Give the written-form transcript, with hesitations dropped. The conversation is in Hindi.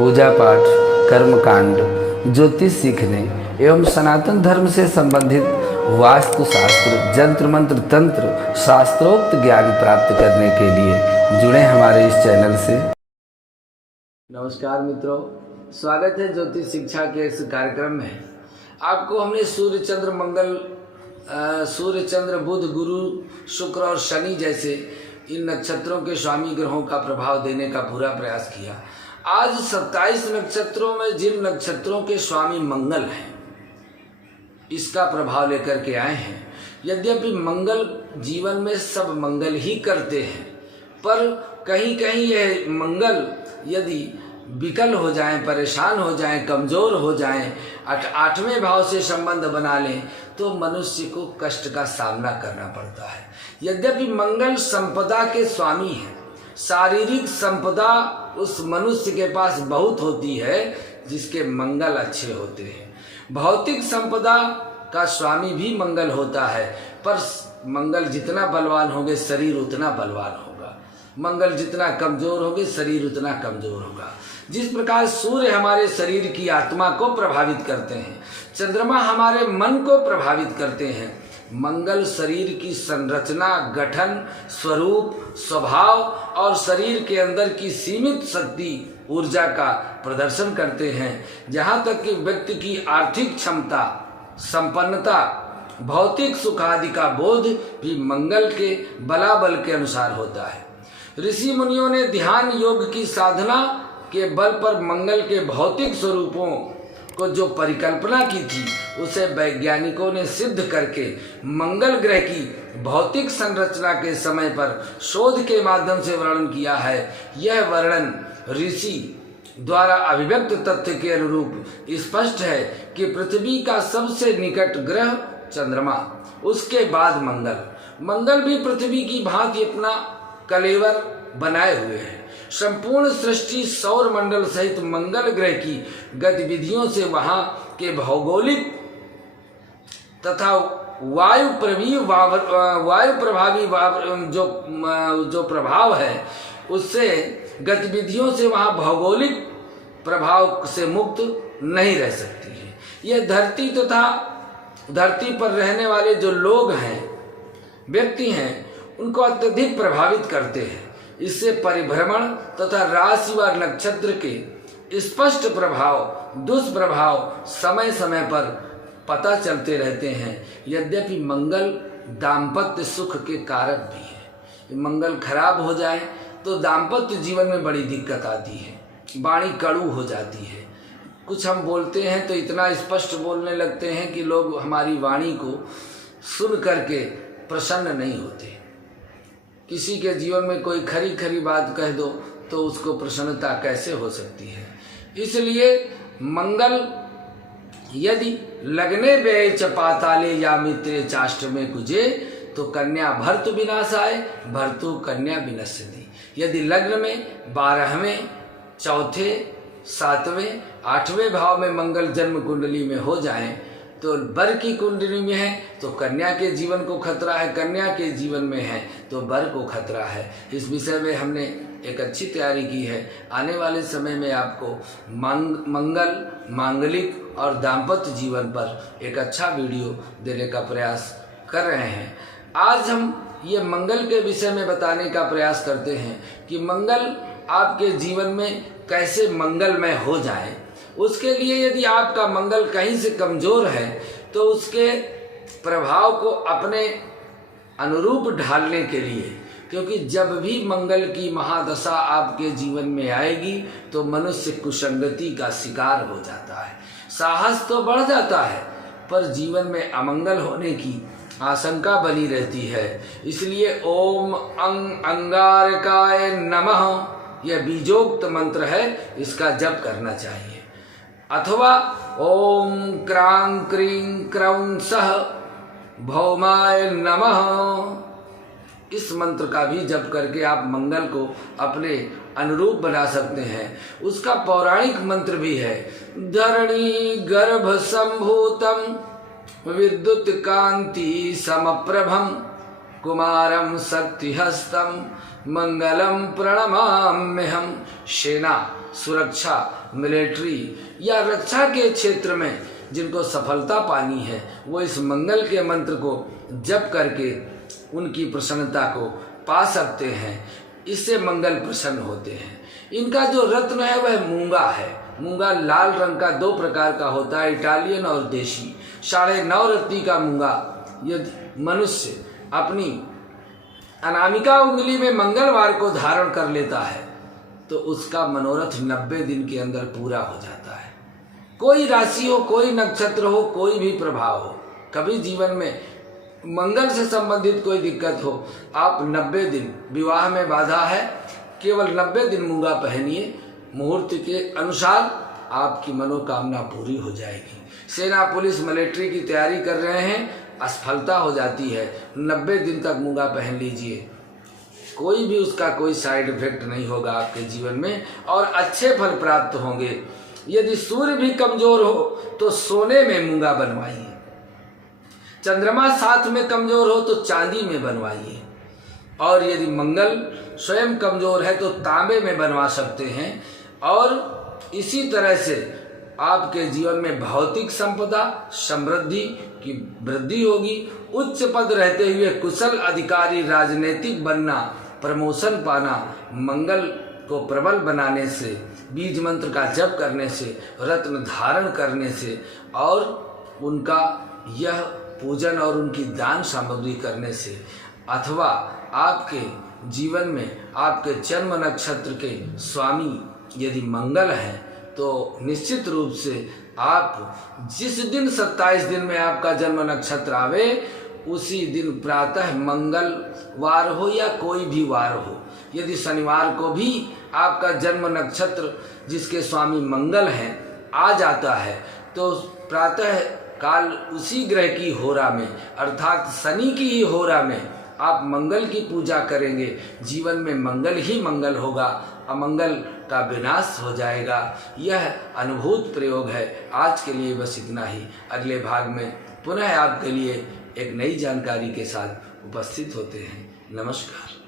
पूजा पाठ, कर्मकांड, ज्योतिष सीखने एवं सनातन धर्म से संबंधित वास्तुशास्त्र, जंत्र मंत्र, तंत्र, शास्त्रोक्त ज्ञान प्राप्त करने के लिए जुड़े हमारे इस चैनल से। नमस्कार मित्रों, स्वागत है ज्योतिष शिक्षा के इस कार्यक्रम में। आपको हमने सूर्य चंद्र बुध गुरु शुक्र और शनि जैसे इन नक्षत्रों के स्वामी ग्रहों का प्रभाव देने का पूरा प्रयास किया। आज 27 नक्षत्रों में जिन नक्षत्रों के स्वामी मंगल हैं, इसका प्रभाव लेकर के आए हैं। यद्यपि मंगल जीवन में सब मंगल ही करते हैं, पर कहीं कहीं यह मंगल यदि विकल हो जाएं, परेशान हो जाएं, कमज़ोर हो जाएं, आठवें भाव से संबंध बना लें तो मनुष्य को कष्ट का सामना करना पड़ता है। यद्यपि मंगल संपदा के स्वामी हैं, शारीरिक संपदा उस मनुष्य के पास बहुत होती है जिसके मंगल अच्छे होते हैं। भौतिक संपदा का स्वामी भी मंगल होता है, पर मंगल जितना बलवान होंगे शरीर उतना बलवान होगा, मंगल जितना कमजोर होंगे शरीर उतना कमजोर होगा। जिस प्रकार सूर्य हमारे शरीर की आत्मा को प्रभावित करते हैं, चंद्रमा हमारे मन को प्रभावित करते हैं, मंगल शरीर की संरचना, गठन, स्वरूप, स्वभाव और शरीर के अंदर की सीमित शक्ति, ऊर्जा का प्रदर्शन करते हैं। जहाँ तक कि व्यक्ति की आर्थिक क्षमता, संपन्नता, भौतिक सुख आदि का बोध भी मंगल के बलाबल के अनुसार होता है। ऋषि मुनियों ने ध्यान योग की साधना के बल पर मंगल के भौतिक स्वरूपों को जो परिकल्पना की थी, उसे वैज्ञानिकों ने सिद्ध करके मंगल ग्रह की भौतिक संरचना के समय पर शोध के माध्यम से वर्णन किया है। यह वर्णन ऋषि द्वारा अभिव्यक्त तथ्य के अनुरूप स्पष्ट है कि पृथ्वी का सबसे निकट ग्रह चंद्रमा, उसके बाद मंगल भी पृथ्वी की भांति अपना कलेवर बनाए हुए है। संपूर्ण सृष्टि सौर मंडल सहित मंगल ग्रह की गतिविधियों से वहां के भौगोलिक तथा वायु प्रभावी जो प्रभाव है, उससे गतिविधियों से वहां भौगोलिक प्रभाव से मुक्त नहीं रह सकती है। यह धरती तथा धरती पर रहने वाले जो लोग हैं, व्यक्ति हैं, उनको अत्यधिक प्रभावित करते हैं। इससे परिभ्रमण तथा राशि व नक्षत्र के स्पष्ट प्रभाव, दुष्प्रभाव समय समय पर पता चलते रहते हैं। यद्यपि मंगल दाम्पत्य सुख के कारक भी है। मंगल खराब हो जाए तो दाम्पत्य जीवन में बड़ी दिक्कत आती है, वाणी कड़ू हो जाती है। कुछ हम बोलते हैं तो इतना स्पष्ट बोलने लगते हैं कि लोग हमारी वाणी को सुन करके प्रसन्न नहीं होते। किसी के जीवन में कोई खरी खरी बात कह दो तो उसको प्रसन्नता कैसे हो सकती है। इसलिए मंगल यदि लग्ने व्यय च पाताले या मित्रे चाष्टमे कुजे तो कन्या भर्तु विनाशाय भर्तु कन्या विनश्यति। यदि लग्न में 12वें, चौथे, 7वें, 8वें भाव में मंगल जन्म कुंडली में हो जाएं तो वर की कुंडली में है तो कन्या के जीवन को खतरा है, कन्या के जीवन में है तो वर को खतरा है। इस विषय में हमने एक अच्छी तैयारी की है। आने वाले समय में आपको मंगल, मांगलिक और दाम्पत्य जीवन पर एक अच्छा वीडियो देने का प्रयास कर रहे हैं। आज हम ये मंगल के विषय में बताने का प्रयास करते हैं कि मंगल आपके जीवन में कैसे मंगलमय हो जाए। उसके लिए यदि आपका मंगल कहीं से कमजोर है तो उसके प्रभाव को अपने अनुरूप ढालने के लिए, क्योंकि जब भी मंगल की महादशा आपके जीवन में आएगी तो मनुष्य कुसंगति का शिकार हो जाता है। साहस तो बढ़ जाता है पर जीवन में अमंगल होने की आशंका बनी रहती है। इसलिए ओम अंगारकाय नमः यह बीजोक्त मंत्र है, इसका जप करना चाहिए। अथवा ओम क्रां क्रीं क्रौं सह भौमाय नमः, इस मंत्र का भी जप करके आप मंगल को अपने अनुरूप बना सकते हैं। उसका पौराणिक मंत्र भी है, धरणी गर्भ संभूतम विद्युत कांति समप्रभम कुमारम शक्तिहस्तं मंगलम प्रणमाम्यहम्। सेना, सुरक्षा, मिलिट्री या रक्षा के क्षेत्र में जिनको सफलता पानी है वो इस मंगल के मंत्र को जप करके उनकी प्रसन्नता को पा सकते हैं। इससे मंगल प्रसन्न होते हैं। इनका जो रत्न है वह मूंगा है। मूंगा लाल रंग का 2 प्रकार का होता है, इटालियन और देशी। 9.5 रत्ती का मूंगा यदि मनुष्य अपनी अनामिका उंगली में मंगलवार को धारण कर लेता है तो उसका मनोरथ 90 दिन के अंदर पूरा हो जाता है। कोई राशि हो, कोई नक्षत्र हो, कोई भी प्रभाव हो, कभी जीवन में मंगल से संबंधित कोई दिक्कत हो, आप 90 दिन, विवाह में बाधा है, केवल 90 दिन मूंगा पहनिए, मुहूर्त के अनुसार आपकी मनोकामना पूरी हो जाएगी। सेना, पुलिस, मिलिट्री की तैयारी कर रहे हैं, असफलता हो जाती है, 90 दिन तक मूंगा पहन लीजिए, कोई भी उसका कोई साइड इफेक्ट नहीं होगा आपके जीवन में और अच्छे फल प्राप्त होंगे। यदि सूर्य भी कमजोर हो तो सोने में मूंगा बनवाइए, चंद्रमा साथ में कमजोर हो तो चांदी में बनवाइए, और यदि मंगल स्वयं कमजोर है तो तांबे में बनवा सकते हैं। और इसी तरह से आपके जीवन में भौतिक संपदा, समृद्धि की वृद्धि होगी। उच्च पद रहते हुए कुशल अधिकारी, राजनीतिक बनना, प्रमोशन पाना, मंगल को प्रबल बनाने से, बीज मंत्र का जप करने से, रत्न धारण करने से और उनका यह पूजन और उनकी दान सामग्री करने से, अथवा आपके जीवन में आपके जन्म नक्षत्र के स्वामी यदि मंगल हैं तो निश्चित रूप से आप जिस दिन 27 दिन में आपका जन्म नक्षत्र आवे उसी दिन प्रातः मंगलवार हो या कोई भी वार हो, यदि शनिवार को भी आपका जन्म नक्षत्र जिसके स्वामी मंगल हैं आ जाता है तो प्रातः काल उसी ग्रह की होरा में अर्थात शनि की ही होरा में आप मंगल की पूजा करेंगे, जीवन में मंगल ही मंगल होगा, अमंगल का विनाश हो जाएगा। यह अनुभूत प्रयोग है। आज के लिए बस इतना ही। अगले भाग में पुनः आपके लिए एक नई जानकारी के साथ उपस्थित होते हैं। नमस्कार।